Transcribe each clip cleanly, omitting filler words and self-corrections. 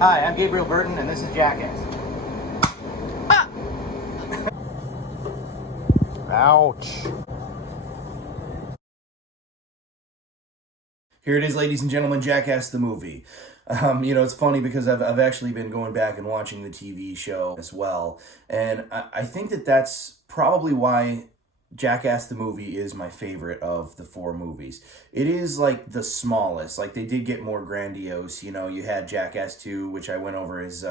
Hi, I'm Gabriel Burton, and this is Jackass. Ouch. Here it is, ladies and gentlemen, Jackass the movie. It's funny because I've actually been going back and watching the TV show as well. And I think that that's probably why Jackass the movie is my favorite of the four movies. It is like the smallest. Like they did get more grandiose. You had Jackass 2, which I went over as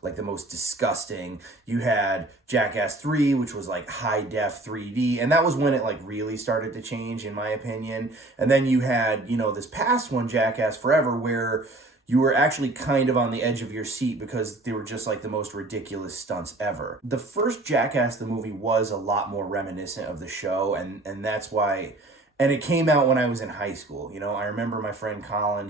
like the most disgusting. You had Jackass 3, which was like high def 3D, and that was when it like really started to change in my opinion. And then you had, this past one, Jackass Forever, where you were actually kind of on the edge of your seat because they were just like the most ridiculous stunts ever. The first Jackass the movie was a lot more reminiscent of the show, and that's why. And it came out when I was in high school. I remember my friend Colin.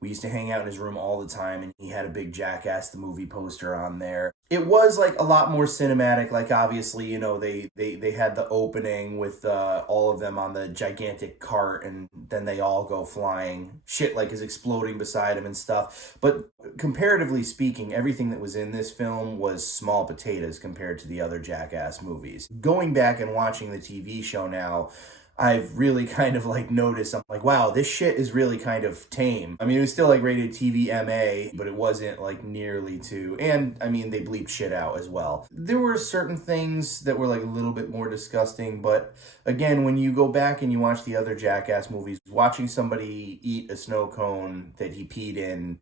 We used to hang out in his room all the time, and he had a big Jackass the movie poster on there. It was like a lot more cinematic. Like obviously, they had the opening with all of them on the gigantic cart, and then they all go flying. Shit like is exploding beside him and stuff. But comparatively speaking, everything that was in this film was small potatoes compared to the other Jackass movies. Going back and watching the TV show now, I've really kind of like noticed, I'm like, wow, this shit is really kind of tame. I mean, it was still like rated TV MA, but it wasn't like nearly to, and I mean, they bleeped shit out as well. There were certain things that were like a little bit more disgusting, but again, when you go back and you watch the other Jackass movies, watching somebody eat a snow cone that he peed in,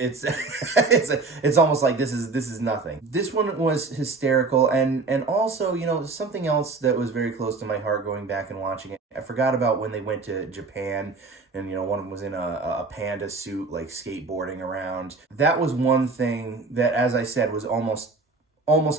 it's it's almost like this is nothing. This one was hysterical, and also something else that was very close to my heart going back and watching it. I forgot about when they went to Japan, and one of them was in a panda suit, like skateboarding around. That was one thing that, as I said, was almost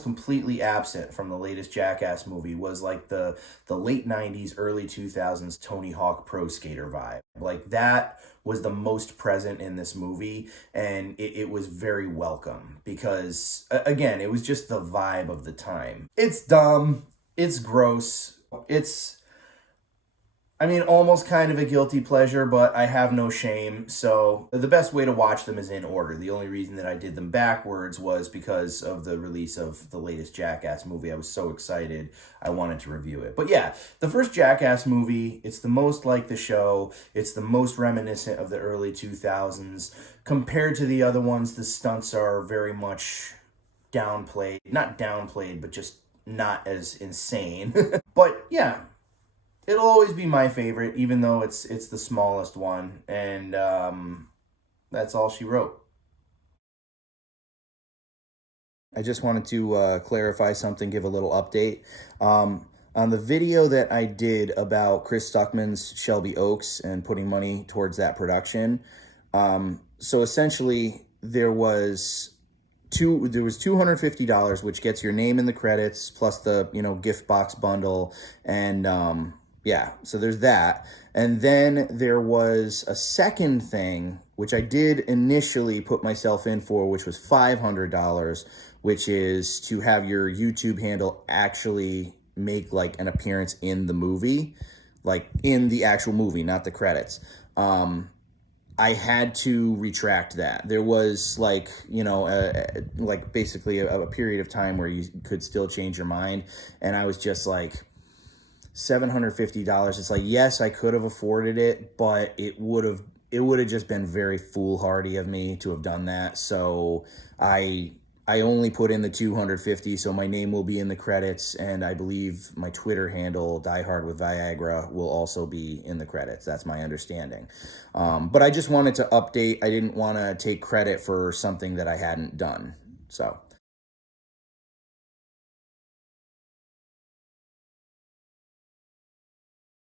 completely absent from the latest Jackass movie. Was like the late 90s, early 2000s Tony Hawk Pro Skater vibe. Like that was the most present in this movie, and it was very welcome because, again, it was just the vibe of the time. It's dumb. It's gross. Almost kind of a guilty pleasure, but I have no shame. So the best way to watch them is in order. The only reason that I did them backwards was because of the release of the latest Jackass movie. I was so excited, I wanted to review it. But yeah, the first Jackass movie, it's the most like the show. It's the most reminiscent of the early 2000s. Compared to the other ones, the stunts are very much downplayed. Not downplayed, but just not as insane. But yeah, it'll always be my favorite, even though it's the smallest one, and that's all she wrote. I just wanted to clarify something, give a little update. On the video that I did about Chris Stuckman's Shelby Oaks and putting money towards that production, so essentially there was $250, which gets your name in the credits plus the gift box bundle, and yeah, so there's that. And then there was a second thing, which I did initially put myself in for, which was $500, which is to have your YouTube handle actually make like an appearance in the movie, like in the actual movie, not the credits. I had to retract that. There was like, like basically a period of time where you could still change your mind. And I was just like, $750. It's like, yes, I could have afforded it, but it would have just been very foolhardy of me to have done that. So I only put in the $250, so my name will be in the credits, and I believe my Twitter handle, Die Hard with Viagra, will also be in the credits. That's my understanding. But I just wanted to update. I didn't want to take credit for something that I hadn't done. So